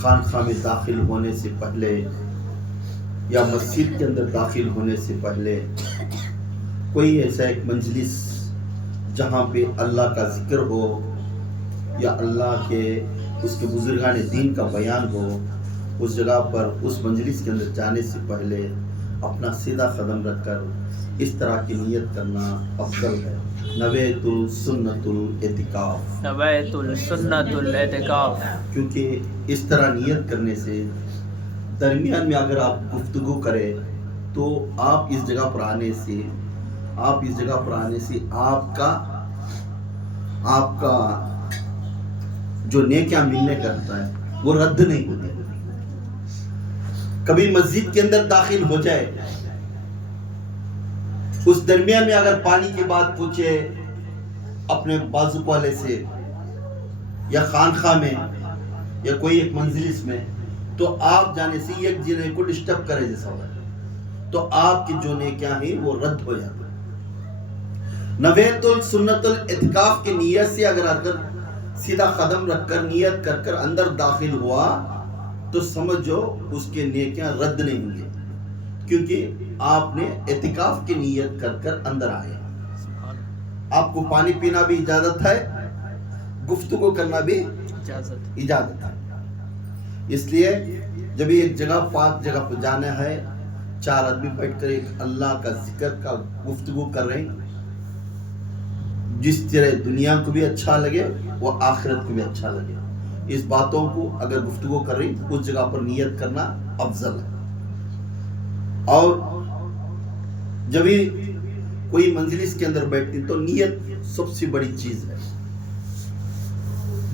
خانقاہ میں داخل ہونے سے پہلے یا مسجد کے اندر داخل ہونے سے پہلے کوئی ایسا ایک مجلس جہاں پہ اللہ کا ذکر ہو یا اللہ کے اس کے بزرگان دین کا بیان ہو، اس جگہ پر اس مجلس کے اندر جانے سے پہلے اپنا سیدھا قدم رکھ کر اس طرح کی نیت کرنا افضل ہے، نویت سنت الاعتکاف، نویت السنت الاعتکاف، کیونکہ اس طرح نیت کرنے سے درمیان میں اگر آپ گفتگو کریں تو آپ اس جگہ پر آنے سے آپ کا جو نیکیاں ملنے کرتا ہے وہ رد نہیں ہوتے۔ کبھی مسجد کے اندر داخل ہو جائے، اس درمیان میں اگر پانی کی بات پوچھے اپنے بازو والے سے یا خانقاہ میں یا کوئی ایک منزلس میں، تو آپ جانے سے ایک جنے کو ڈسٹرب کرے جیسا ہوگا، تو آپ کی جو نیکیاں ہیں وہ رد ہو جاتی۔ نویت السنت الاعتکاف کی نیت سے اگر سیدھا قدم رکھ کر نیت کر کر اندر داخل ہوا تو سمجھو اس کے نیکیاں رد نہیں ہوں گے، کیونکہ آپ نے اعتکاف کی نیت کر کر اندر آئے۔ آپ کو پانی پینا بھی اجازت ہے، گفتگو کرنا بھی اجازت ہے۔ اس لیے جب ایک جگہ پاک جگہ پر جانا ہے، چار آدمی بیٹھ کر ایک اللہ کا ذکر کا گفتگو کر رہے ہیں، جس طرح دنیا کو بھی اچھا لگے وہ آخرت کو بھی اچھا لگے، اس باتوں کو اگر گفتگو کر رہی اس جگہ پر نیت کرنا افضل ہے۔ اور جب کوئی منزلس کے اندر بیٹھتی تو نیت سب سے بڑی چیز ہے۔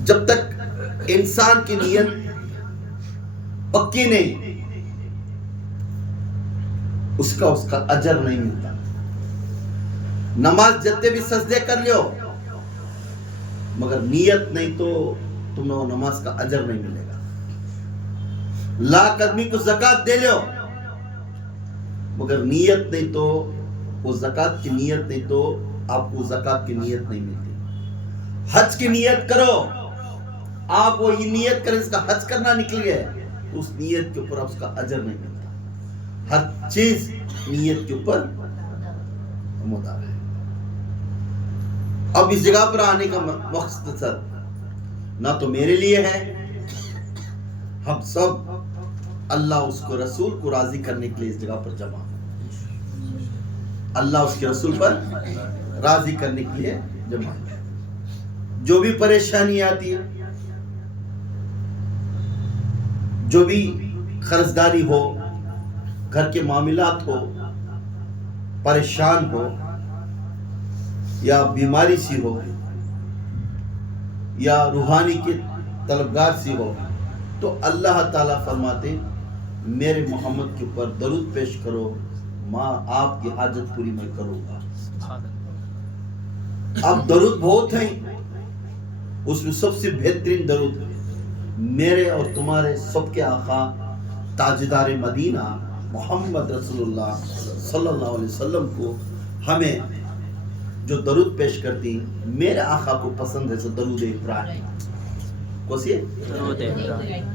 جب تک انسان کی نیت پکی نہیں، اس کا اجر نہیں ملتا۔ نماز جتنے بھی سجدے کر لیو مگر نیت نہیں تو تمہیں نماز کا اجر نہیں ملے گا۔ لاکھ آدمی کو زکوٰۃ دے لیو مگر نیت نہیں تو وہ زکوٰۃ کی نیت نہیں تو آپ کو زکوٰۃ کی نیت نہیں ملتی۔ حج کی نیت کرو، آپ وہ یہ نیت کریں اس کا حج کرنا نکل گئے تو اس نیت کے اوپر آپ اس کا اجر نہیں ملتا۔ ہر چیز نیت کے اوپر مدار ہے۔ اب اس جگہ پر آنے کا مقصد نہ تو میرے لیے ہے، ہم سب اللہ اس کو رسول کو راضی کرنے کے لیے اس جگہ پر جمع ہیں، اللہ اس کے رسول پر راضی کرنے کے لیے جمع ہیں۔ جو بھی پریشانی آتی ہے، جو بھی قرضداری ہو، گھر کے معاملات ہو، پریشان ہو یا بیماری سی ہو یا روحانی کے طلبگار سی ہو، تو اللہ تعالیٰ فرماتے میرے محمد کے اوپر درود پیش کرو، آپ کی حاجت پوری میں کروں گا۔ اب درود بہت ہیں، اس میں سب سے بہترین درود میرے اور تمہارے سب کے آقا تاجدار مدینہ محمد رسول اللہ صلی اللہ علیہ وسلم کو ہمیں جو درود پیش کرتی، میرے آقا کو پسند ہے، سو درود ابراہیم۔ کوسی درود ابراہیم۔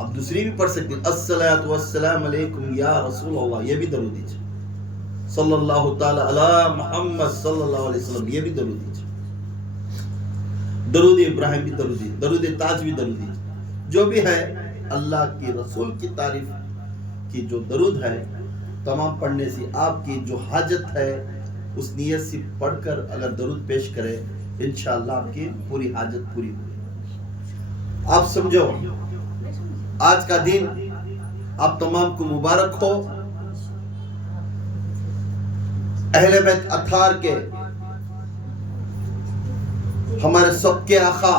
اب دوسری بھی پڑھ سکتے ہیں، الصلاۃ والسلام علیکم یا رسول اللہ، یہ بھی درود دیجئے۔ صلی اللہ تعالی علی محمد صلی اللہ علیہ وسلم، یہ بھی درود دیجئے۔ درود ابراہیم بھی درود دیجئے، درود تاج بھی درود دیجئے۔ جو بھی ہے اللہ کی رسول کی تعریف کی جو درود ہے، تمام پڑھنے سے آپ کی جو حاجت ہے اس نیت سے پڑھ کر اگر درود پیش کرے انشاءاللہ آپ کی پوری حاجت پوری ہوگی۔ آپ سمجھو آج کا دن آپ تمام کو مبارک ہو۔ اہل بیت اطہار کے ہمارے سب کے آقا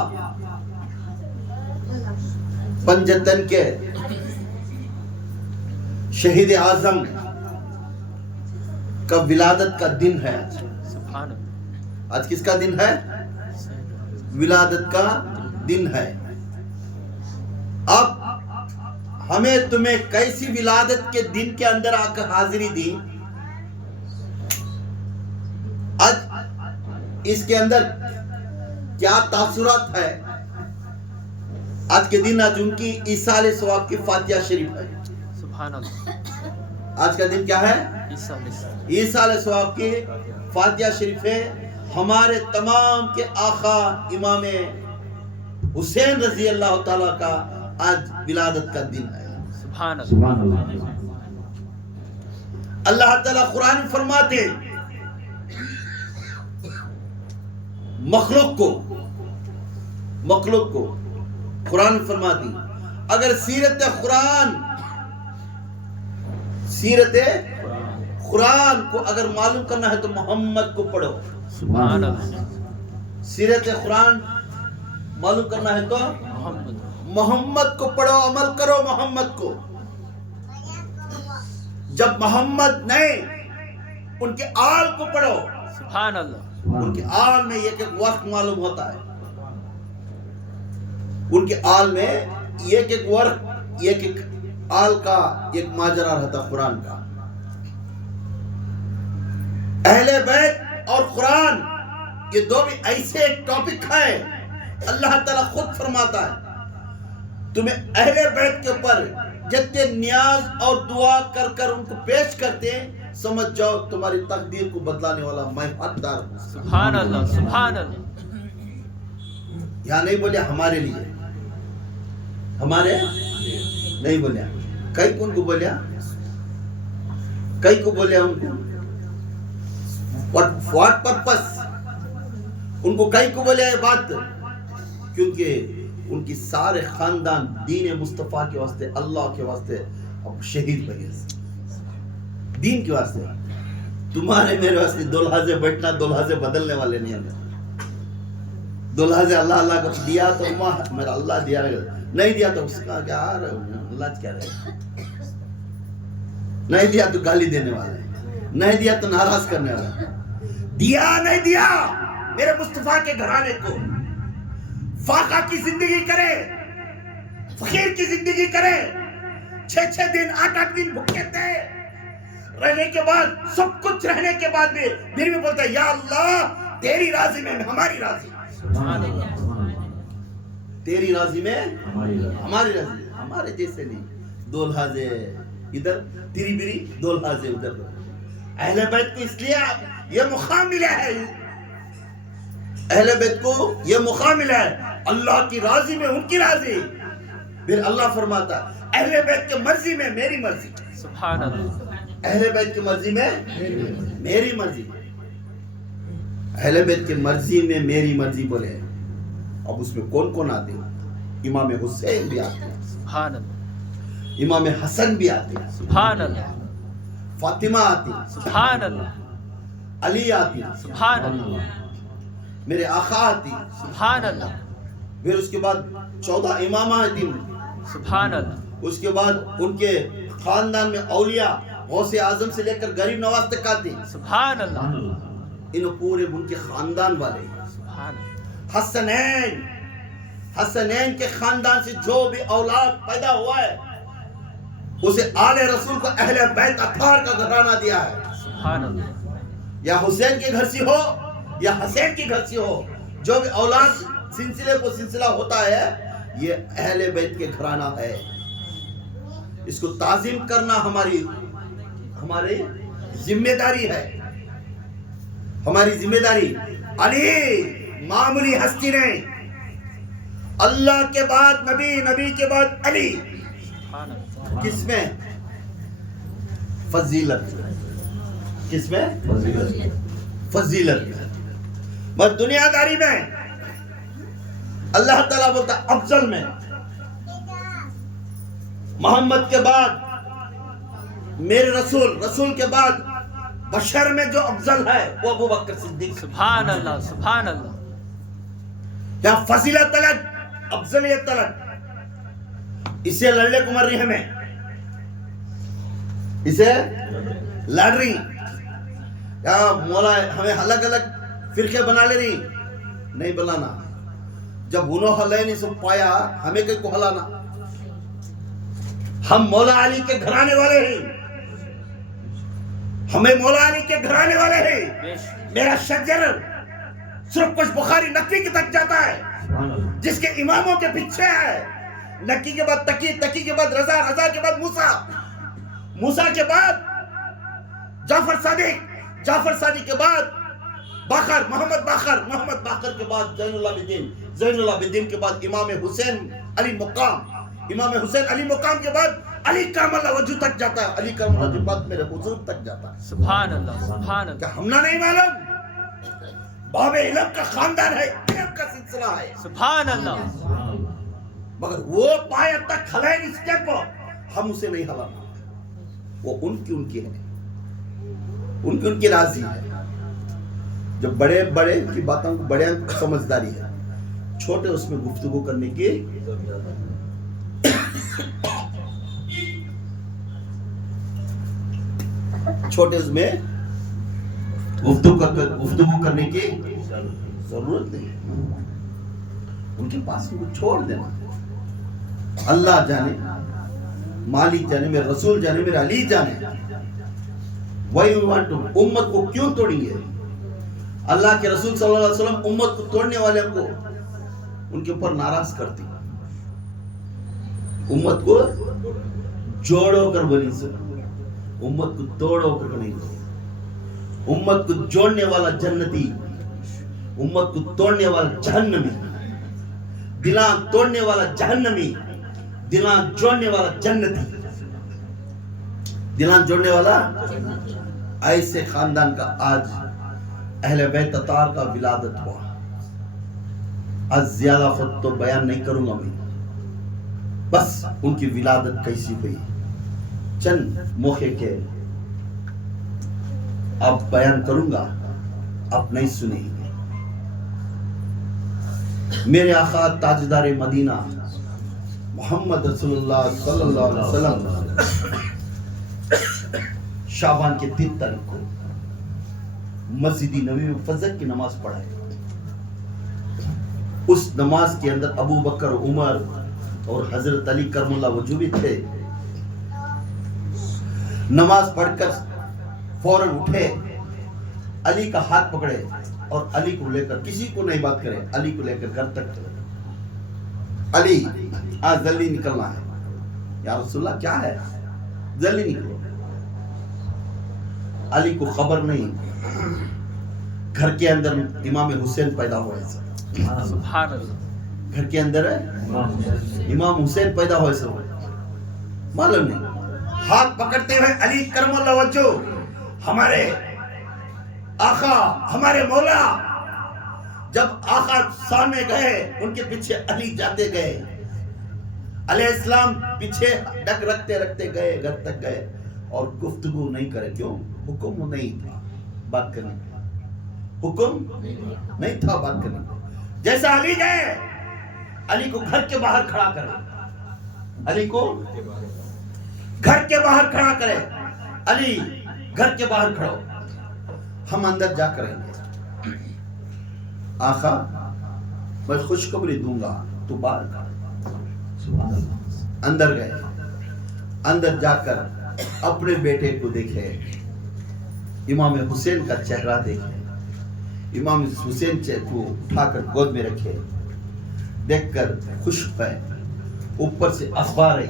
پنجتن کے شہید اعظم کا ولادت کا دن ہے۔ آج کس کا دن ہے؟ ولادت کا دن ہے۔ اب ہمیں تمہیں کیسی ولادت کے دن کے اندر آ کر حاضری دی، آج اس کے اندر کیا تاثرات ہے، آج کے دن آج ان کی ایصال ثواب کی فاتحہ شریف ہے. سبحان اللہ. آج کا دن کیا ہے؟ عیسیٰ ایصال ثواب کی فاتحہ شریف ہے. ہمارے تمام کے آقا امام حسین رضی اللہ تعالیٰ کا آج ولادت کا دن ہے. سبحان اللہ. اللہ تعالیٰ قرآن میں فرماتے ہیں مخلوق کو قرآن میں فرماتی اگر سیرت قرآن کو اگر معلوم کرنا ہے تو محمد کو پڑھو. سبحان اللہ. سیرت قرآن معلوم کرنا ہے تو محمد کو پڑھو, عمل کرو محمد کو. جب محمد نہیں ان کے آل کو پڑھو. سبحان اللہ. ان کے آل میں ایک ایک وقت معلوم ہوتا ہے. ان کے آل میں ایک ایک وقت ایک ایک آل کا ایک ماجرا رہتا قرآن کا. اہل بیت اور قرآن یہ دو بھی ایسے ایک ٹاپک ہے. اللہ تعالیٰ خود فرماتا ہے تمہیں اہل بیت کے اوپر جتنے نیاز اور دعا کر کر ان کو پیش کرتے ہیں سمجھ جاؤ تمہاری تقدیر کو بدلانے والا میں حقدار ہوں. سبحان اللہ. سبحان اللہ. یہاں نہیں بولے ہمارے لیے, ہمارے نہیں بولیا, کئی کون کو بولیا, کئی کو بولیا ان کو واٹ پرپس, ان کو کئی کو بولیا یہ بات کیونکہ ان کی سارے خاندان دین مصطفیٰ کے واسطے, اللہ کے واسطے اب شہید ہو گئے دین کے واسطے. تمہارے میرے واسطے دو لحاظے بیٹھنا دو لحاظے بدلنے والے نہیں ہیں. دو لحاظے اللہ اللہ کو دیا تو میرا اللہ دیا نہیں دیا تو اس کا کیا اللہ کیا رہے, نہیں دیا تو گالی دینے والا ہے, نہیں دیا تو ناراض کرنے والا ہے. دیا نہیں دیا میرے مصطفیٰ کے گھرانے کو فاقہ کی زندگی کرے, فقیر کی زندگی کرے, 6 دن 8 دن بھوکے تھے رہنے کے بعد, سب کچھ رہنے کے بعد بھی پھر بھی بولتا ہے یا اللہ تیری راضی میں ہماری راضی, تیری راضی میں ہماری راضی. ہمارے جیسے نہیں دو لحاظے ادھر تیری بری دو لحاظے ادھر. اہل بیت کو اس لیے یہ مقام ملا ہے, اہل بیت کو یہ مقام ملا ہے اللہ کی راضی میں ان کی راضی. پھر اللہ فرماتا اہل بیت کے مرضی میں میری مرضی. سبحان اللہ. اہل بیت کی مرضی میں میری مرضی. اہل بیت کی مرضی میں میری مرضی بولے. اب اس میں کون کون آتے ہیں؟ امام حسین بھی آتے ہیں, سبحان اللہ. امام حسن بھی آتے ہیں, سبحان اللہ. فاطمہ آتی ہیں, سبحان اللہ. علی آتی ہیں, سبحان اللہ. میرے آقا آتی ہیں. سبحان اللہ. پھر اس کے بعد 14 امامہ آتی ہیں. سبحان اللہ. اس کے بعد ان کے خاندان میں اولیاء غوث اعظم سے لے کر غریب نواز تک آتے ہیں. سبحان اللہ. ان پورے ان کے خاندان والے. سبحان اللہ. حسنین کے خاندان سے جو بھی اولاد پیدا ہوا ہے اسے آل رسول کو اہل بیت اطہار کا گھرانہ دیا ہے. سبحان اللہ. یا حسین کے گھر سے ہو یا حسین کے گھر سے ہو, جو بھی اولاد سلسلے کو سلسلہ ہوتا ہے یہ اہل بیت کے گھرانہ ہے. اس کو تعظیم کرنا ہماری ذمہ داری ہے, ہماری ذمہ داری. علی معمولی ہستی نہیں, اللہ کے بعد نبی, نبی کے بعد علی. کس میں فضیلت, کس میں فضیلت. بس دنیا داری میں اللہ تعالیٰ بولتا افضل میں محمد کے بعد میرے رسول کے بعد بشر میں جو افضل ہے وہ ابو بکر صدیق. سبحان اللہ. سبحان اللہ. یا فضیلت الگ, افضلیت الگ. اسے لڑنے کو مر رہی ہمیں, اسے لڑ رہی یا مولا ہمیں الگ الگ فرقے بنا لے رہی. نہیں بلانا. جب انہوں ہلے نہیں سب پایا ہمیں کہیں کو ہلانا. ہم مولا علی کے گھرانے والے ہیں, ہمیں مولا علی کے گھرانے والے ہیں. میرا شجر صرف کچھ بخاری نقوی کی تک جاتا ہے جس کے اماموں کے پیچھے ہے نکی کے بعد تکی، تکی کے بعد رضا، رضا کے بعد موسیٰ، موسیٰ کے بعد جعفر صادق، جعفر صادق کے بعد باقر، محمد باقر، محمد باقر کے بعد زین العابدین، زین العابدین کے بعد امام حسین علی مقام، امام حسین علی مقام کے بعد علی کرم اللہ وجہ تک جاتا ہے، علی کرم اللہ کے بعد میرے حضور تک جاتا ہے۔ سبحان اللہ، سبحان اللہ، کیا ہم نہ نہیں معلوم؟ باب علم کا خاندان ہے، علم کا سلسلہ ہے، سبحان اللہ، مگر وہ پائے تک ہلائے نہیں سٹیپ ہم اسے نہیں ہلانا، وہ ان کی ہے، ان کی راضی ہے۔ جو بڑے بڑے کی باتوں کو بڑے سمجھداری ہے، چھوٹے اس میں گفتگو کرنے کی چھوٹے اس میں گفتگو کرنے کی ضرورت نہیں ہے، ان کے پاس کو چھوڑ دینا۔ اللہ جانے، مالک جانے، میرے رسول جانے، میرے علی جانے۔ Why we want to؟ امت کو کیوں توڑیں گے؟ اللہ کے رسول صلی اللہ علیہ وسلم امت کو توڑنے والے کو ان کے اوپر ناراض کرتی، امت کو جوڑو کر بنی سے، امت کو توڑو کر نہیں، امت کو جوڑنے والا جنتی، امت کو توڑنے والا جہنمی، دلان توڑنے والا جہنمی، دلان جوڑنے والا جنتی، دلان جوڑنے والا۔ ایسے خاندان کا آج اہل بیت اطہار کا ولادت ہوا۔ آج زیادہ خود تو بیان نہیں کروں گا میں، بس ان کی ولادت کیسی ہوئی چند موقع کے اب بیان کروں گا، آپ نہیں سنیں گے۔ میرے آقا تاجدار مدینہ محمد رسول اللہ صلی اللہ علیہ وسلم شعبان کے 3 تاریخ کو مسجد نبوی میں فجر کی نماز پڑھائے۔ اس نماز کے اندر ابو بکر، عمر اور حضرت علی کرم اللہ وجہ بھی تھے۔ نماز پڑھ کر فوراً اٹھے، علی کا ہاتھ پکڑے اور علی کو لے کر، کسی کو نہیں بات کرے، علی کو لے کر گھر تک چلے۔ علی آج جلدی نکلنا ہے۔ یا رسول اللہ کیا ہے؟ جلدی نکلو۔ علی کو خبر نہیں، گھر کے اندر امام حسین پیدا ہوئے۔ سبحان اللہ، گھر کے اندر ہے امام حسین پیدا ہوئے، سب معلوم نہیں۔ ہاتھ پکڑتے ہوئے علی کرم اللہ وجہ، ہمارے آقا، ہمارے مولا، جب آقا سامنے گئے ان کے پیچھے علی جاتے گئے، علیہ السلام پیچھے ڈک رکھتے رکھتے گئے، گھر تک گئے اور گفتگو نہیں کرے۔ کیوں؟ حکم نہیں تھا بات کرنے کا، حکم نہیں تھا بات کرنے کا۔ جیسا علی گئے، علی کو گھر کے باہر کھڑا کرے، علی کو گھر کے باہر کھڑا کرے، علی گھر کے باہر کھڑو، ہم اندر جا کریں گے۔ آقا میں خوشخبری دوں گا، تو باہر کھڑا۔ اندر گئے، اندر جا کر اپنے بیٹے کو دیکھے، امام حسین کا چہرہ دیکھے، امام حسین کو اٹھا کر گود میں رکھے، دیکھ کر خوش ہوئے۔ اوپر سے اخبار آئی،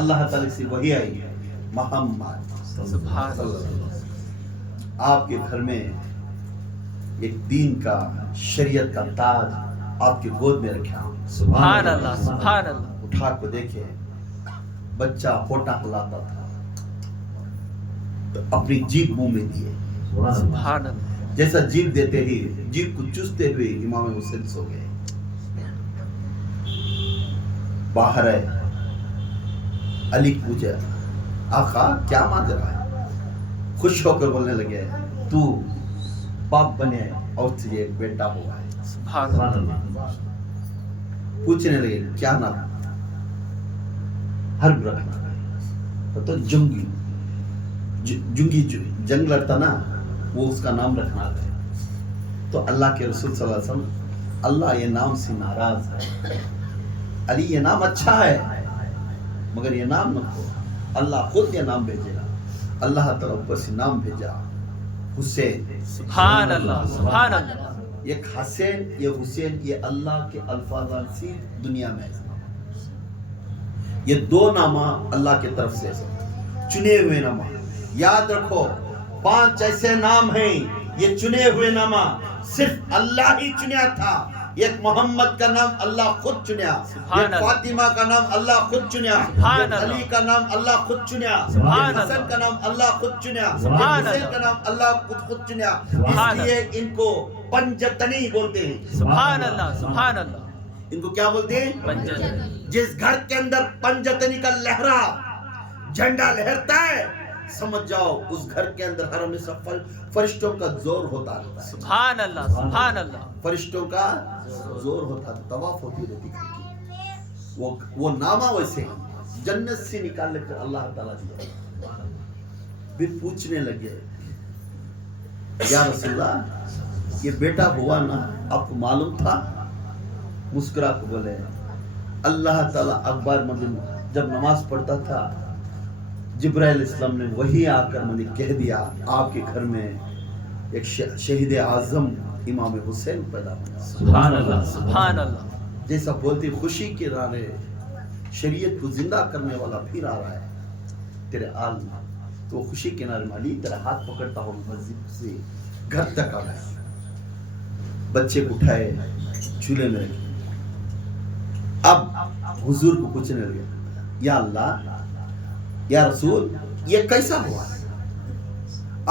اللہ تعالی سے وحی آئی، محمد سبحان اللہ، آپ کے گھر میں ایک دین کا، شریعت کا تاج آپ کے گود میں رکھا۔ سبحان اللہ، سبحان اللہ، اٹھا کو دیکھے، بچہ ہوٹا ہلاتا تھا تو اپنی جیب منہ میں دیے، سبحان اللہ، جیسا جیب دیتے ہی جیب کو چوستے ہوئے امام حسین سو گئے۔ باہر ہے، علی پوچھا آقا کیا ماجرا ہے؟ خوش ہو کر بولنے لگے، تو باپ بنے اور تجھے ایک بیٹا ہوا ہے۔ سبحان اللہ، پوچھنے لگے کیا نام؟ حرب رکھنا تو جنگی جنگ لڑتا نا، وہ اس کا نام رکھنا ہے۔ تو اللہ کے رسول صلی اللہ علیہ وسلم، اللہ یہ نام سے ناراض ہے، علی یہ نام اچھا ہے مگر یہ نام نہ کھو، اللہ خود یہ نام بھیجے گا۔ اللہ تعالیٰ اوپر سے نام بھیجا حسین۔ سبحان اللہ، سبحان اللہ، یہ حسین، یہ حسین، یہ اللہ کے الفاظ سے دنیا میں یہ دو نامہ اللہ کی طرف سے چنے ہوئے نامہ. یاد رکھو 5 ایسے نام ہیں یہ چنے ہوئے نامہ صرف اللہ ہی چنیا تھا. ایک محمد کا نام اللہ خود چنیا, ایک فاطمہ کا نام اللہ خود چنیا, ایک علی کا نام اللہ خود چنیا, ایک حسن کا نام اللہ خود چنیا, ایک حسین کا نام اللہ خود چنیا. اس لیے ان کو پنجتنی بولتے ہیں. سبحان اللہ, سبحان اللہ. ان کو کیا بولتے ہیں؟ پنجتنی. جس گھر کے اندر پنجتنی کا لہرا جھنڈا لہرتا ہے سمجھ جاؤ اس گھر کے اندر ہر ہمیشہ فرشتوں کا زور ہوتا رہتا ہے. سبحان اللہ, سبحان اللہ. فرشتوں کا زور ہوتا ہے, طواف ہوتی رہتی ہے. وہ نامہ ویسے جنت سے نکال لے کر اللہ تعالیٰ دیا. پھر پوچھنے لگے یا رسول اللہ یہ بیٹا ہوا نا آپ کو معلوم تھا؟ مسکرا کو بولے اللہ تعالیٰ اخبار مطلب جب نماز پڑھتا تھا جبرائیل علیہ السلام نے وہی آ کر مجھے کہہ دیا آپ کے گھر میں ایک شہید اعظم امام حسین پیدا ہوا. سبحان اللہ, سبحان اللہ. جیسا بولتی خوشی کے رانے شریعت کو زندہ کرنے والا پھر آ رہا ہے تیرے آل میں. تو خوشی کے نعرے مالی تیرا ہاتھ پکڑتا ہوں مسجد سے گھر تک آ گیا. بچے کو اٹھائے چولہے میں رکھے. اب حضور کو پوچھنے لگے یا اللہ یا رسول یہ کیسا ہوا؟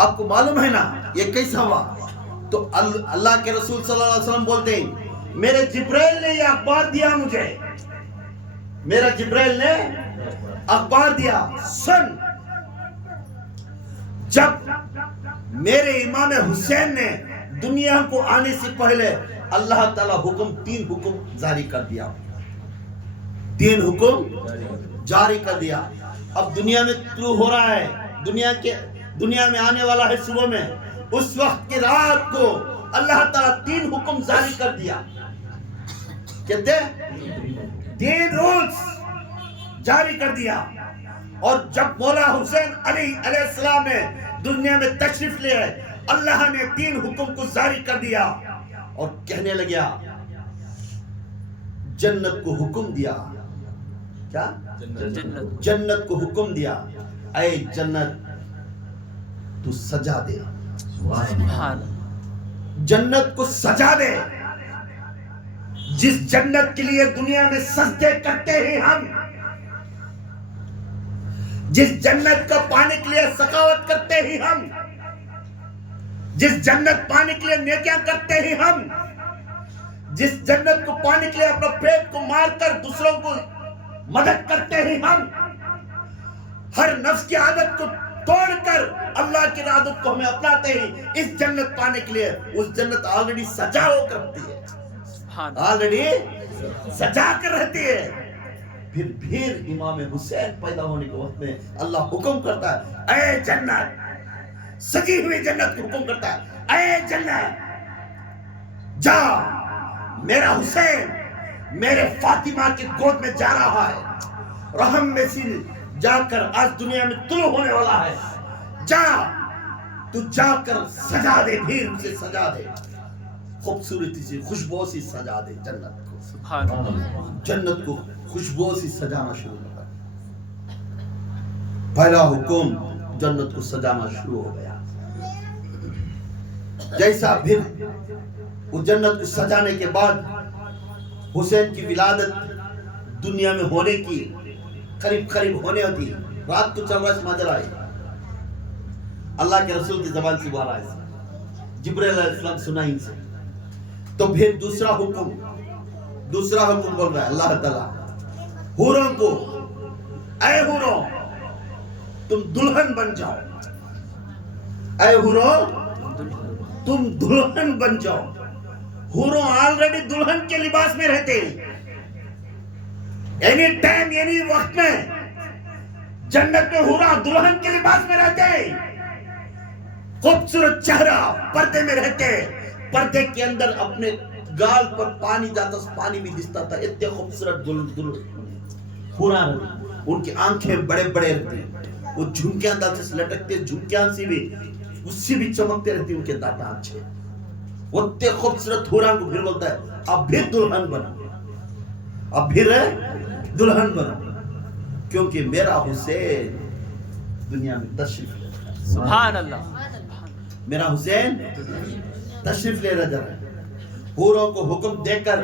آپ کو معلوم ہے نا یہ کیسا ہوا؟ تو اللہ کے رسول صلی اللہ علیہ وسلم بولتے ہیں میرے جبرائیل نے یہ اخبار دیا مجھے, میرا جبرائیل نے اخبار دیا. سن جب میرے امام حسین نے دنیا کو آنے سے پہلے اللہ تعالیٰ 3 حکم جاری کر دیا. 3 حکم جاری کر دیا. اب دنیا میں طلوع ہو رہا ہے, دنیا میں آنے والا ہے صبح میں. اس وقت کی رات کو اللہ تعالیٰ 3 حکم جاری کر دیا. کہتے 3 رولز جاری کر دیا. اور جب مولا حسین علیہ السلام نے دنیا میں تشریف لے اللہ نے 3 حکم کو جاری کر دیا اور کہنے لگا جنت کو حکم دیا. کیا؟ جنت کو حکم دیا اے جنت تو سجا دے. جنت کو سجا دے. جس جنت کے لیے دنیا میں سجدے کرتے ہیں ہم, جس جنت کو پانے کے لیے سخاوت کرتے ہیں ہم, جس جنت پانے کے لیے نیکیاں کرتے ہیں ہم, جس جنت کو پانے کے لیے اپنا پیٹ کو مار کر دوسروں کو مدد کرتے ہیں ہم, ہر نفس کی عادت کو توڑ کر اللہ کی عادت کو ہمیں اپناتے ہیں اس جنت پانے کے لیے. اس جنت آلریڈی سجا ہو کر رہتی ہے, آلریڈی سجا کر رہتی ہے. پھر امام حسین پیدا ہونے کے وقت میں اللہ حکم کرتا ہے اے جنت, سجی ہوئی جنت کو حکم کرتا ہے اے جنت جا, میرا حسین میرے فاطمہ کی گود میں جا رہا ہے, رحم میں سے جا کر آج دنیا میں طلوع ہونے والا ہے. جا تو جا کر سجا دے, پھر اسے سجا دے, خوبصورتی سے خوشبو سے سجا دے جنت کو. سبحان اللہ. جنت کو خوشبو سے سجانا شروع ہو گیا. پہلا حکم جنت کو سجانا شروع ہو گیا. جیسا پھر وہ جنت کو سجانے کے بعد حسین کی ولادت دنیا میں ہونے کی قریب ہونے ہوتی, رات کو چل رہا ہے ماجرا آئی, اللہ کے رسول کی زبان سے باہر آئے, جبرائیل علیہ السلام سنا ان سے. تو پھر دوسرا حکم بول رہا ہے اللہ تعالیٰ حوروں کو, اے حوروں تم دلہن بن جاؤ, اے حوروں تم دلہن بن جاؤ. حوروں آلریڈی دلہن کے لباس میں رہتے ہیں, اینی ٹائم یعنی وقت میں جنت میں حورا دلہن کے لباس میں رہتے ہیں. خوبصورت چہرہ پردے میں رہتے, پردے کے اندر اپنے گال پر پانی جاتا, پانی بھی دستا تھا. اتنے خوبصورت حورا رہتی, ان کی آنکھیں بڑے بڑے رہتی, وہ جھمکیاں دانت سے لٹکتے, جھمکیاں سے بھی اس سے بھی چمکتے رہتی ان کے دانت اچھے. وہ اتنے خوبصورت حورا کو پھر بولتا ہے اب پھر دلہن بنا, اب پھر دلہن بنا. کیونکہ میرا حسین دنیا میں تشریف لے رہا ہے. سبحان اللہ. میرا حسین تشریف لے رہا ہے. حوروں کو حکم دے کر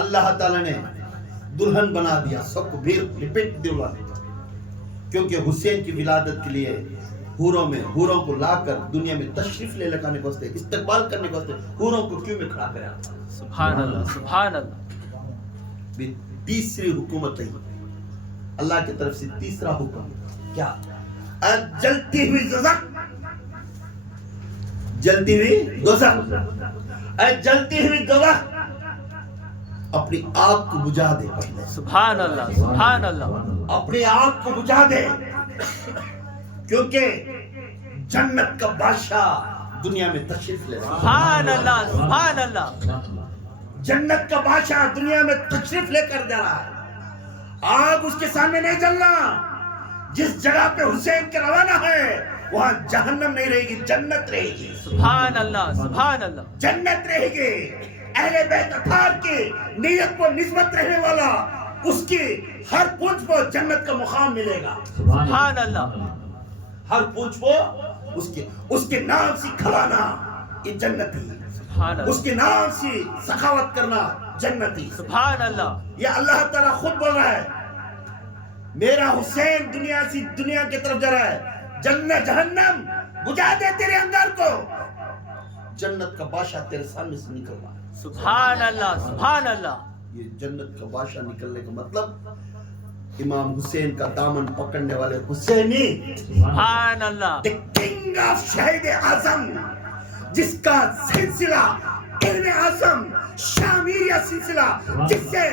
اللہ تعالیٰ نے دلہن بنا دیا, سب کو بھی لپٹ دیا, کیونکہ حسین کی ولادت کے لیے حوروں کو لا کر دنیا میں تشریف لے لگانے کو واسطے, استقبال کرنے کو واسطے حوروں کو کیوں میں کھڑا کرا. سبحان اللہ. سبحان اللہ. تیسری حکومت ہے اللہ کی طرف سے, تیسرا حکم کیا؟ جلتی ہوئی دوزخ, جلتی ہوئی دوزخ, جلتی ہوئی دوزخ اپنی آگ کو بجھا دے. سبحان اللہ. سبحان اللہ. اپنی آگ کو بجھا دے, کیونکہ جنت کا بادشاہ دنیا میں تشریف لے رہا ہے. سبحان اللہ. سبحان اللہ. جنت کا بادشاہ دنیا میں تشریف لے کر جا رہا ہے. آگ اس کے سامنے نہیں جلنا. جس جگہ پہ حسین کے روانہ ہے وہاں جہنم نہیں رہے گی, جنت رہے گی. سبحان اللہ. سبحان اللہ. جنت رہے گی. اہل بیت اطہار کی نیت کو نسبت رہنے والا, اس کی ہر پونچھ کو جنت کا مقام ملے گا. سبحان اللہ. ہر پونچھ کو اس کے نام سے کھلانا یہ جنتی, سبحان اللہ. اس کے نام سے سخاوت کرنا جنتی. سبحان اللہ. یہ اللہ تعالیٰ خود بول رہا ہے, میرا حسین دنیا سے دنیا کی طرف جا رہا ہے. جنت جہنم بجھا دے تیرے اندر کو, جنت کا بادشاہ تیرے سامنے سے نکل رہا ہے. سبحان اللہ. سبحان اللہ. یہ جنت کا بادشاہ نکلنے کا مطلب امام حسین کا دامن پکڑنے والے حسینی, سبحان اللہ. the king of شہید اعظم, جس کا سلسلہ علم اعظم شامیریہ سلسلہ, جس سے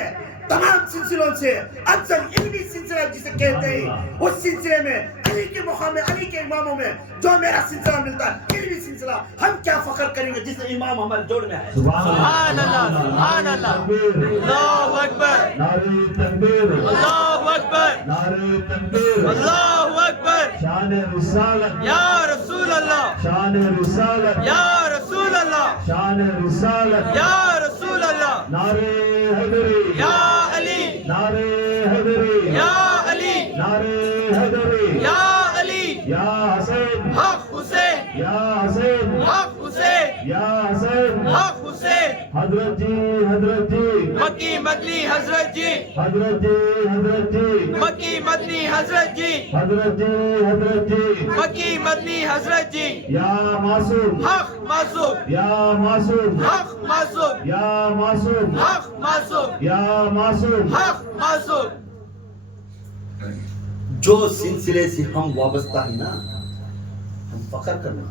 تمام سلسلوں سے افضل علمی سلسلہ جسے کہتے ہیں, اس سلسلے میں علی کے مقام میں, علی کے اماموں میں جو میرا سلسلہ ملتا ہے علمی سلسلہ, ہم کیا فخر کریں گے جس سے امام ہمارے جوڑ میں ہے. سبحان اللہ. سبحان اللہ. اللہ اکبر. نعرہ تکبیر, اللہ اکبر. نعرہ تکبیر, اللہ اکبر. شان رسالت, یا رسول اللہ. شان رسالت, یا رسول اللہ. شان رسالت, یا رسول اللہ. نعرہ حیدری, یا علی. نعرہ حیدری, یا علی. نعرہ حیدری, یا علی. یا حسین, حق حسین. یا حسین, حق حسین. یا حسین, حق حسین. حضرت جی, حضرت جی, مکی مدنی حضرت جی. حضرت جی, حضرت جی, مکی مدنی حضرت جی. حضرت جی, حضرت جی, مکی مدنی حضرت جی. یا معصوم, حق معصوم. یا معصوم, حق معصوم. یا معصوم, حق معصوم. یا معصوم, حق معصوم. جو سلسلے سے ہم وابستہ ہیں نا, ہم فخر کرنا.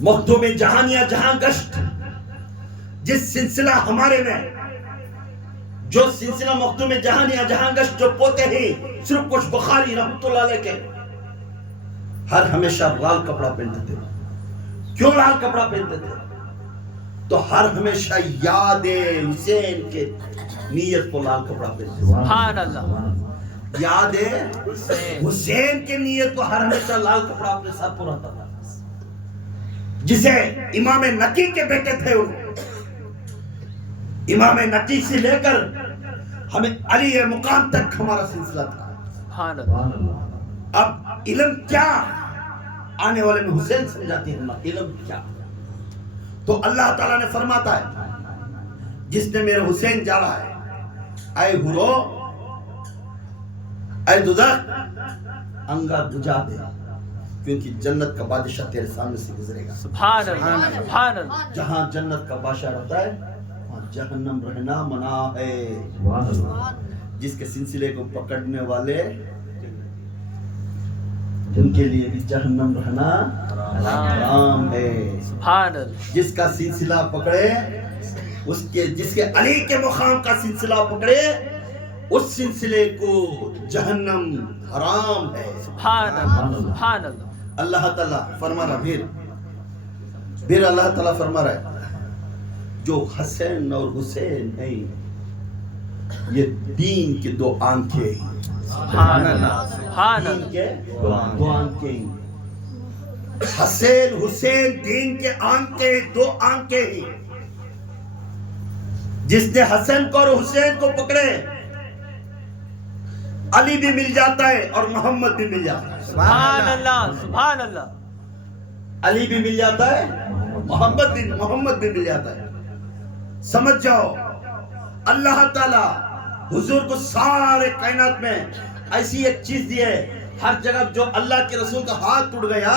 مخدوم جہانیہ جہاں گشت, جس سلسلہ ہمارے میں, جو سلسلہ مخدوم جہانیہ جہاں گشت جو پوتے ہیں صرف کچھ بخاری رحمت اللہ علیہ کے, ہر ہمیشہ لال کپڑا پہنتے تھے. کیوں لال کپڑا پہنتے تھے؟ تو ہر ہمیشہ یاد حسین کے نیت کو لال کپڑا پہنتے تھے. سبحان اللہ. یاد حسین. حسین کے نیت کو ہر ہمیشہ لال کپڑا اپنے ساتھ پر رہتا تھا. جسے امام نقی کے بیٹے تھے, امام نقی سے لے کر ہمیں علی مقام تک ہمارا سلسلہ تھا. سبحان اللہ. اب علم کیا آنے والے میں حسین سمجھاتے ہیں, علم کیا. تو اللہ تعالیٰ نے فرماتا ہے جس نے میرے حسین جا رہا ہے, اے حورو, اے دوزخ, انگار بجھا دے, کیونکہ جنت کا بادشاہ تیرے سامنے سے گزرے گا. سبحان اللہ. سبحان اللہ. جہاں جنت کا بادشاہ رہتا ہے وہاں جہنم رہنا منع ہے. جس کے سلسلے کو پکڑنے والے ان کے لیے بھی جہنم رہنا حرام ہے. سبحان اللہ. جس کا سلسلہ پکڑے, جس کے علی کے مقام کا سلسلہ پکڑے, اس سلسلے کو جہنم حرام ہے. سبحان اللہ. سبحان اللہ. اللہ تعالیٰ فرما رہا, پھر اللہ تعالیٰ فرما رہا ہے, جو حسین اور حسین ہیں یہ دین کے دو آنکھیں ہیں. سبحان اللہ. سبحان دین اللہ. کے دو آنکھیں ہیں. حسین دین کے آنکھیں, دو آنکھیں ہیں. جس نے حسن کو اور حسین کو پکڑے علی بھی مل جاتا ہے اور محمد بھی مل جاتا ہے. سبحان اللہ سبحان اللہ علی بھی مل جاتا ہے, محمد بھی مل جاتا ہے. سمجھ جاؤ اللہ تعالیٰ حضور کو سارے کائنات میں ایسی ایک چیز دی ہے, ہر جگہ جو اللہ کے رسول کا ہاتھ ٹوٹ گیا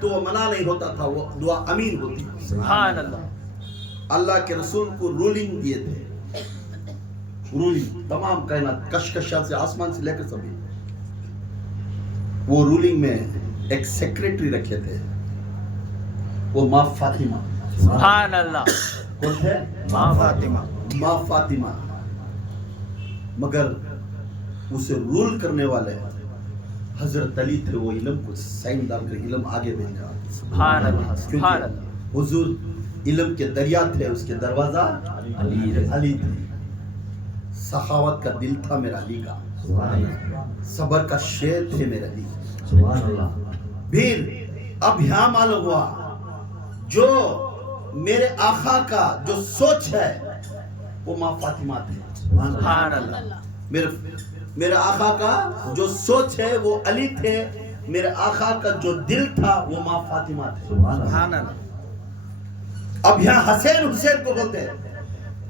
تو وہ منع نہیں ہوتا تھا, وہ دعا امین ہوتی. سبحان اللہ اللہ کے رسول کو رولنگ دیے تھے, رولنگ تمام کائنات کشکشا سے آسمان سے لے کر سبھی. وہ رولنگ میں ایک سیکریٹری رکھے تھے, وہ ماں فاطمہ. سبحان اللہ کون ہے؟ ماں فاطمہ. ماں فاطمہ. مگر اسے رول کرنے والے حضرت علی تھے, وہ علم کو سائن ڈال کر علم آگے بھیجا. سبحان اللہ سبحان اللہ. حضور علم کے دریا تھے, اس کے دروازہ علی تھے. سخاوت کا دل تھا میرا علی کا, صبر کا شیر تھے میرا علی. پھر اب یہاں معلوم ہوا جو میرے آقا کا جو سوچ ہے وہ ماں فاطمہ تھے. سبحان اللہ. میرے آقا کا جو سوچ ہے وہ علی تھے, میرے آقا کا جو دل تھا وہ ماں فاطمہ تھے. سبحان اللہ. اب یہاں حسین کو بولتے ہیں,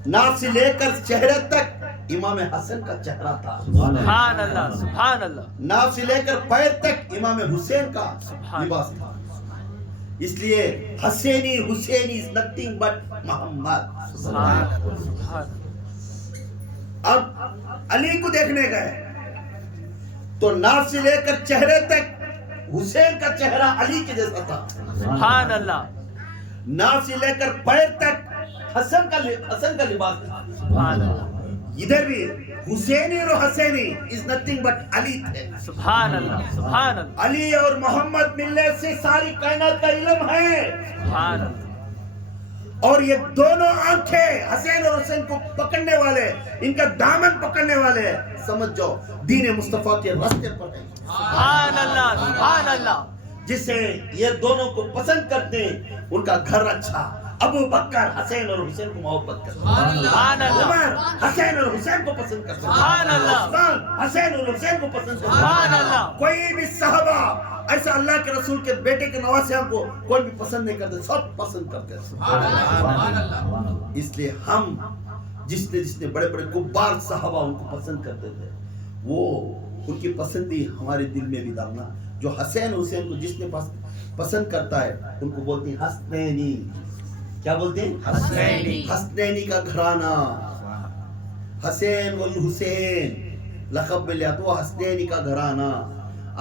ناف سے لے کر چہرے تک امام حسن کا چہرہ تھا. سبحان اللہ سبحان اللہ. ناف سے لے کر پیر تک امام حسین کا لباس تھا. اس لیے حسینی از نتھنگ بٹ محمد. سبحان اللہ سبحان. اب علی کو دیکھنے گئے تو ناف سے لے کر چہرے تک حسین کا چہرہ علی کے جیسا تھا. سبحان اللہ. ناف سے لے کر پیر تک حسن کا لباس تھا. سبحان اللہ. ادھر بھی حسینی اور حسینی از نتھنگ بٹ علی تھے. سبحان اللہ سبحان اللہ. علی اور محمد ملنے سے ساری کائنات کا علم ہے. سبحان اللہ. اور یہ دونوں آنکھیں حسین اور حسین کو پکڑنے والے, ان کا دامن پکڑنے والے, سمجھ جاؤ دین مصطفیٰ کے راستے پر ہیں. سبحان اللہ سبحان اللہ. جسے یہ دونوں کو پسند کرتے ہیں ان کا گھر اچھا. ابو بکر حسین اور حسین کو محبت کرتے, سبحان اللہ. عمر حسین اور حسین کو پسند کرتے, سبحان اللہ. عثمان حسین اور حسین کو پسند کرتے. سبحان اللہ. کوئی بھی صحابہ ایسا اللہ کے رسول کے بیٹے کے نواسے کو کوئی بھی پسند نہیں کرتے, سب پسند کرتے. اس لیے ہم جس نے بڑے بڑے کبار صحابہ ان کو پسند کرتے تھے, وہ ان کی پسندی ہمارے دل میں بھی ڈالنا. جو حسین حسین کو جس نے پسند کرتا ہے ان کو بولتے ہیں حسنینی. کیا بولتے ہیں؟ حسنینی. حسنینی کا گھرانہ, حسین والحسین لقب میں لیا تو حسنینی کا گھرانہ,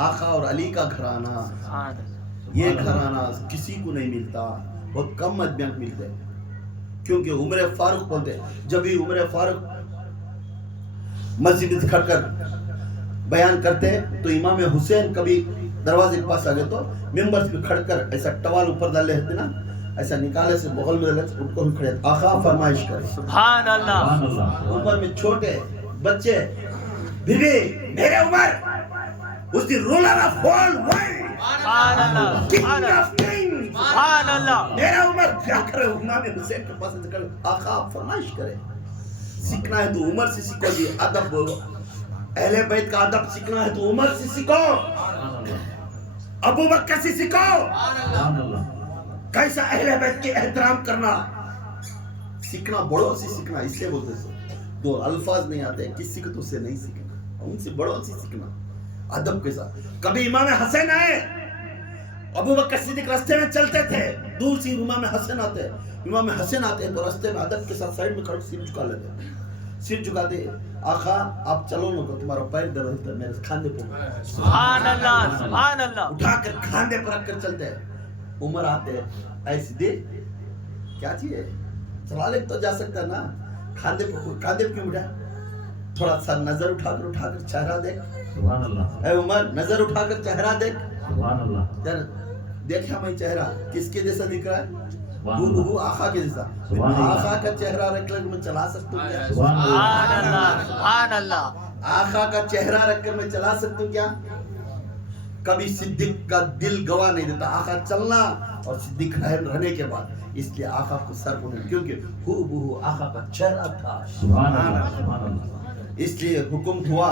آقا اور علی کا گھرانہ. سبحان اللہ. یہ گھرانہ کسی کو نہیں ملتا, بہت کم آدمیوں کو ملتے. کیونکہ عمر فاروق بولتے, جب بھی عمر فاروق مسجد میں کھڑ کر بیان کرتے تو امام حسین کبھی دروازے کے پاس آ گئے تو ممبر پہ کھڑ کر ایسا ٹوال اوپر ڈالے ہوتے نا, ایسا نکالے سے بغل میں ڈالے ان کو کھڑے, آقا فرمائش کرے. سبحان اللہ. عمر میں چھوٹے بچے, بی میرے عمر اس دی رولر آف ہول ورلڈ, سبحان اللہ سبحان اللہ. سبحان اللہ. میرا عمر کیا کرے امام حسین کے پاس سے کرے, آقا آپ فرمائش کرے. سیکھنا ہے تو عمر سے سیکھو جی, ادب بولو. اہل بیت کا ادب سیکھنا ہے تو عمر سے سیکھو, ابو بکر سے سیکھو. کیسا اہل بیت کے احترام کرنا سیکھنا, بڑوں سے سیکھنا. اس لیے بولتے ہیں دو الفاظ نہیں آتے, کسی کو تو سے نہیں سیکھنا, ان سے بڑوں سے سیکھنا ادب کے ساتھ. کبھی امام حسین آئے, ابو بکر صدیق راستے میں چلتے تھے, دور سے امام حسین آتے ہیں تو راستے میں ادب کے ساتھ سائڈ میں کھڑے سر جھکا لیتے, سر جھکاتے, آقا آپ چلو نا تو تمہارا پیر درد ہے میرے کھاندے پر. سبحان اللہ سبحان اللہ. اٹھا کر کھاندے پر رکھ کر چلتے ہیں. عمر آتے ایسے دے, کیا چاہیے, چلا لے تو جا سکتا نا, کھاندے پر کیوں اٹھا, تھوڑا سا نظر اٹھا کر چہرہ دیکھ. سبحان اللہ. اے عمر نظر اٹھا کر چہرہ دیکھ. سبحان اللہ. دیکھا میں چہرہ کس کے جیسا دکھ رہا ہے, سبحان آقا کے جیسا. آقا کا چہرہ رکھ کر میں چلا سکتا ہوں کیا, سبحان اللہ سبحان اللہ. آقا کا چہرہ رکھ کر میں چلا سکتا ہوں کیا. کبھی صدیق کا دل گواہ نہیں دیتا آقا چلنا اور صدیق رہنے کے بعد, اس لیے آقا کو سر کو نہیں, کیونکہ ہو بہو آقا کا چہرہ تھا. سبحان اللہ. سبحان اللہ. اس لیے حکم ہوا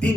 3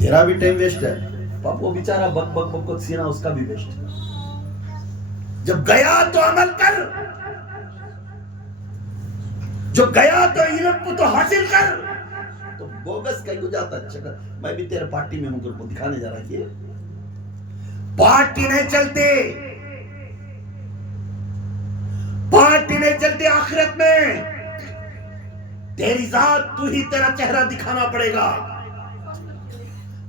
تیرا بھی ٹائم ویسٹ ہے، اب وہ بیچارہ بک بک بک بک سینا اس کا بھی ویسٹ ہے. جب گیا تو عمل کر، جو گیا تو علم کو تو حاصل کر. تو بوگس کہیں کو جاتا اچھا، میں بھی تیرے پارٹی میں ہوں کو دکھانے جا رہا کہ پارٹی نہیں چلتی، پارٹی نہیں چلتی. آخرت میں تیری ذات تو ہی تیرا چہرہ دکھانا پڑے گا.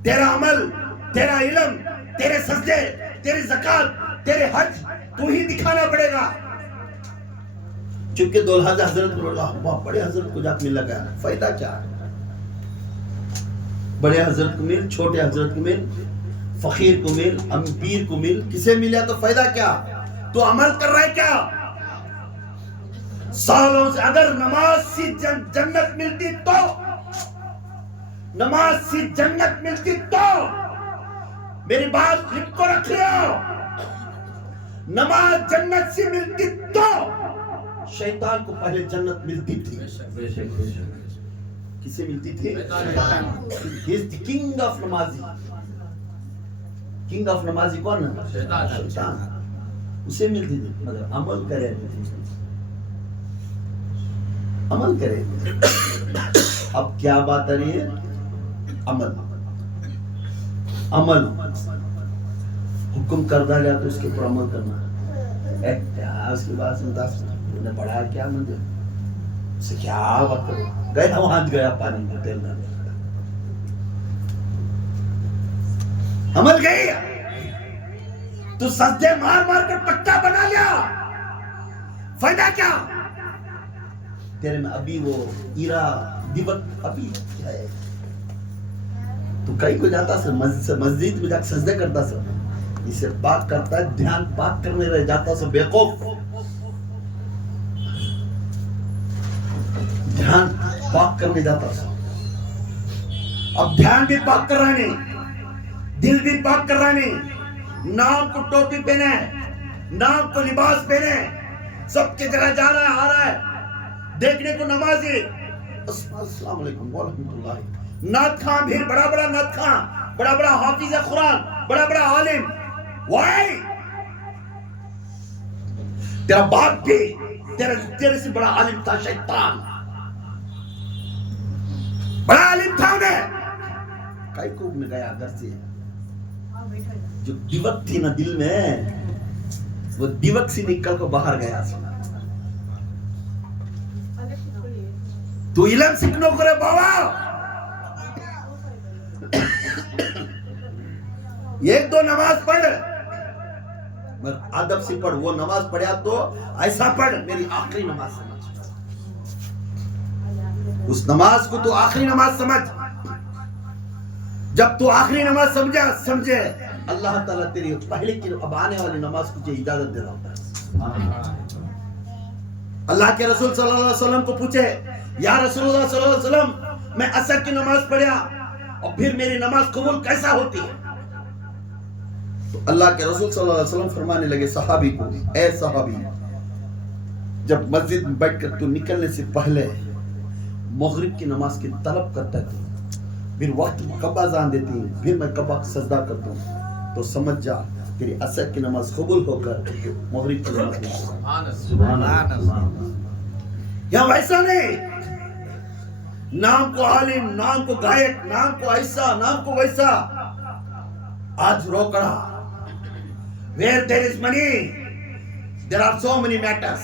تیرا عمل، تیرا علم، تیرے سجدے، تیری زکات، تیرے حج تو ہی دکھانا پڑے گا. چونکہ دولہا حضرت کو اللہ بڑے حضرت کو جا کے مل لگا، فائدہ کیا ہے؟ بڑے حضرت کو مل، چھوٹے حضرت کو مل، فقیر کو مل، امپیر کو مل، کسے ملیا تو فائدہ کیا؟ تو عمل کر رہا ہے کیا؟ سالوں سے اگر نماز سے جنت ملتی تو، نماز سے جنت ملتی تو، میری بات لکھ کو رکھ لو، نماز جنت سے ملتی تو شیطان کو پہلے جنت ملتی تھی. کسے ملتی تھی؟ He is the king of نمازی. king of نمازی کون ہے؟ شیطان. اسے ملتی تھی مگر عمل کرے، عمل کرے. اب کیا بات آ رہی ہے؟ عمل. عمل حکم کردہ لیا تو اس کے پر عمل کرنا. اس کے بعد نے پڑھا کیا مجھے سے کیا بات کرو، گیا وہاں گیا پانی میں تیرنا. عمل گئی تو سجدے مار مار کر پکا بنا لیا، فائدہ کیا؟ تیرے میں ابھی وہ ایرا دیوت ابھی کیا ہے. تو کئی کو جاتا سر مسجد میں جا کے سجدے کرتا سر، اسے پاک کرتا ہے، دھیان پاک کرنے رہ جاتا سر بیوقوف. دھیان پاک کرنے جاتا سر. اب دھیان بھی پاک کر رہا نہیں، دل بھی پاک کر رہا نہیں. نام کو ٹوپی پہنے، نام کو لباس پہنے، سب کی جگہ جا رہا ہے، آ رہا ہے، دیکھنے کو نمازی. السلام علیکم ورحمۃ اللہ. نعت خواں بھی، بڑا بڑا نعت خواں، بڑا بڑا حافظ قرآن، بڑا بڑا عالم. وائی تیرا باپ بھی تیرے سے بڑا عالم تھا، شیطان بڑا عالم تھا. انہیں کئی کو میں گیا گھر سے، جو دیوک تھی نا دل میں، وہ دیوک سے نکل کو باہر گیا. تو علم سیکھنو کرے بابا، ایک دو نماز پڑھ مگر ادب سے پڑھ. وہ نماز پڑھیا تو ایسا پڑھ میری آخری نماز سمجھ. اس نماز کو تو آخری نماز سمجھ. جب تو آخری نماز سمجھے اللہ تعالیٰ تیری پہلے کی اب آنے والی نماز کو تجھے اجازت دے رہا ہوتا ہے. اللہ کے رسول صلی اللہ علیہ وسلم کو پوچھے، یا رسول اللہ صلی اللہ علیہ وسلم میں عصر کی نماز پڑھیا اور پھر میری نماز قبول کیسا ہوتی ہے؟ تو اللہ کے رسول صلی اللہ علیہ وسلم فرمانے لگے صحابی کو، اے صحابی، جب مسجد میں بیٹھ کر تو نکلنے سے پہلے مغرب کی نماز کی طلب کرتا ہے، پھر وقت کب اذان دیتی ہے، پھر میں کب سجدہ کرتا ہوں، تو سمجھ جا تیری عصر کی نماز قبول ہو کر مغرب کی نماز. سبحان اللہ. یا ویسا نہیں، نام کو عالم، نام کو گائک، نام کو ایسا، نام کو ویسا. آج روکڑا. Where there is money, there are so many matters.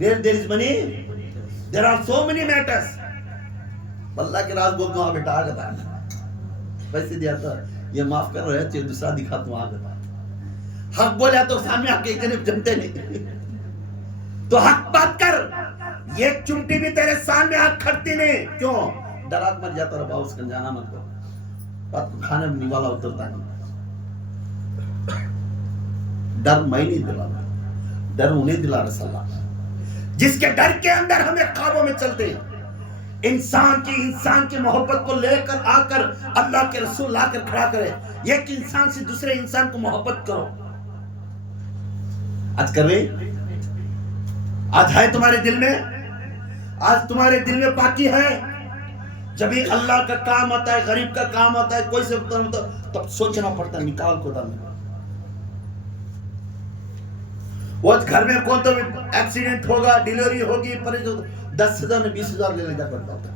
Where there is money, there are so many matters. اللہ کے راز بولتا ہوں بیٹا آ جاتا ہے، پیسے دیا تھا، یہ معاف کر رہے ہیں، دوسرا دکھاتا ہوں آ جاتا ہے. حق بولیا تو سامنے آ کے اتنے جمتے نہیں. تو حق بات کر. ایک چمٹی بھی تیرے سامنے آگ کھڑتی نہیں. کیوں؟ ڈرات مر جاتا رہا اس کا جانا مت کرو. بات کو کھانے میں والا اترتا نہیں. ڈر میں نہیں دلانا، ڈر انہیں دلا رسول اللہ، جس کے ڈر کے اندر ہمیں خوابوں میں چلتے ہیں. انسان کی محبت کو لے کر آ کر اللہ کے رسول لا کر کھڑا کرے. ایک انسان سے دوسرے انسان کو محبت کرو. آج کر رہے، آج ہے تمہارے دل میں، آج تمہارے دل میں پاکی ہے. جب بھی اللہ کا کام آتا ہے، غریب کا کام آتا ہے، کوئی سے تب سوچنا پڑتا ہے نکال کو دم. وہ گھر میں کون تو ایکسیڈنٹ ہوگا، ڈیلیوری ہوگی، 10,000 نے 20,000 لے لینا پڑتا تھا.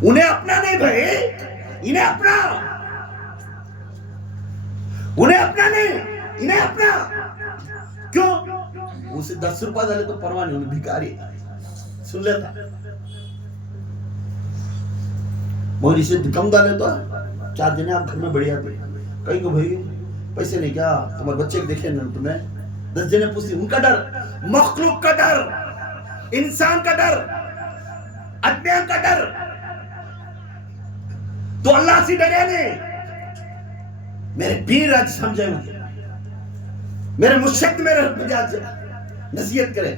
انہیں اپنا نہیں بھائی، انہیں اپنا، انہیں اپنا نہیں، انہیں اپنا. کیوں؟ اسے 10 روپے ڈالے تو پرواہ نہیں، انہیں بھکاری سن لیتا. مگر اسے کم ڈالے تو 4 دن آپ گھر میں بڑھیا تھے. کہیں کو بھائی پیسے نہیں کیا تمہارے بچے کو دیکھے نا تمہیں 10 جنے پوچھتی. ان کا ڈر، مخلوق کا ڈر، انسان کا ڈر، آدمیوں کا ڈر. تو اللہ سے ڈرے نہیں. میرے پیر آج سمجھے مجھے، میرے مرشد مجھے آج نصیحت کرے.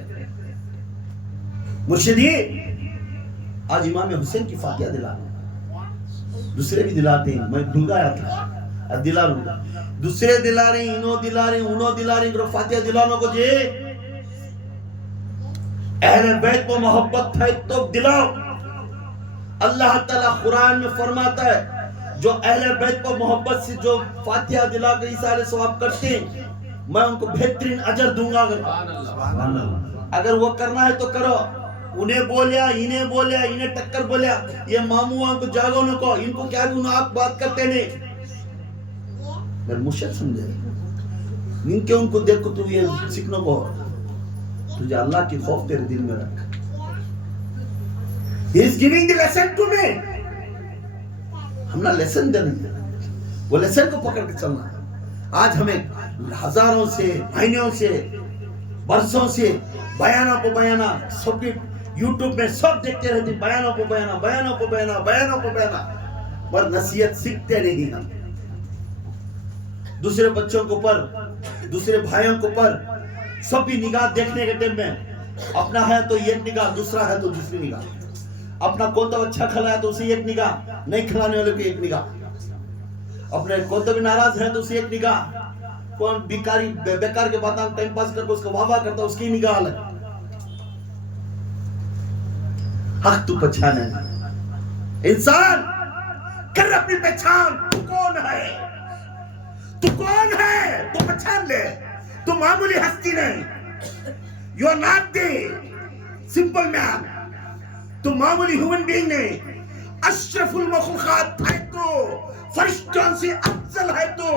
مرشدی آج امام حسین کی فاتحہ دلانا، دوسرے بھی دلاتے ہیں، میں بھول گیا تھا، دلا رہا ہوں. دوسرے دلا رہے ہیں، انہوں دلا رہے ہیں، انہوں دلا رہے ہیں. فاتحہ دلانا کو جی اہل بیت کو محبت ہے تو دلاؤ. اللہ تعالیٰ قرآن میں فرماتا ہے جو اہل بیت کو محبت سے جو فاتحہ دلا کر ایثار ثواب کرتے ہیں میں ان کو بہترین اجر دوں گا. اگر وہ کرنا ہے تو کرو. انہیں بولیا، انہیں بولیا، انہیں ٹکر بولیا، یہ ماموں کو جاگو نہ کو، ان کو کیا بھی انہوں آپ بات کرتے نہیں. میں مرشد سمجھے ان کے ان کو دیکھو تو یہ سیکھنے کو تجھے اللہ کی خوف تیرے دل میں رکھ. He is giving the lesson to me. ہم نہ لیسن دینا، وہ لیسن کو پکڑ کے چلنا. آج ہمیں ہزاروں سے، مہینوں سے، برسوں سے بیانوں کو بیانہ، سب یوٹیوب میں سب دیکھتے رہتے، بیانوں کو بیانہ، بیانوں کو بیانہ، بیانوں کو بیانہ، پر نصیحت سیکھتے نہیں. ہم دوسرے بچوں کے اوپر، دوسرے بھائیوں کے اوپر سب بھی نگاہ دیکھنے کے ٹائم میں اپنا ہے تو ایک نگاہ، دوسرا ہے تو دوسری نگاہ. اپنا کون تو اچھا کھلایا تو اسے ایک نگاہ، نہیں کھلانے والے کو ایک نگاہ. اپنے کون تو بھی ناراض ہے تو اسے ایک نگاہ. کون بیکاری بیکار کے باتاں ٹائم پاس کر کے اس کو واہ واہ کرتا اس کی نگاہ الگ. حق تو پہچانے انسان کر اپنی پہچان. تو کون ہے، تو کون ہے تو پہچان لے. تو معمولی ہستی نہیں، you are not the simple man. تو معمولی ہیومن بینگ نہیں، اشرف المخلوقات ہے تو، فرشتوں سے افضل ہے تو.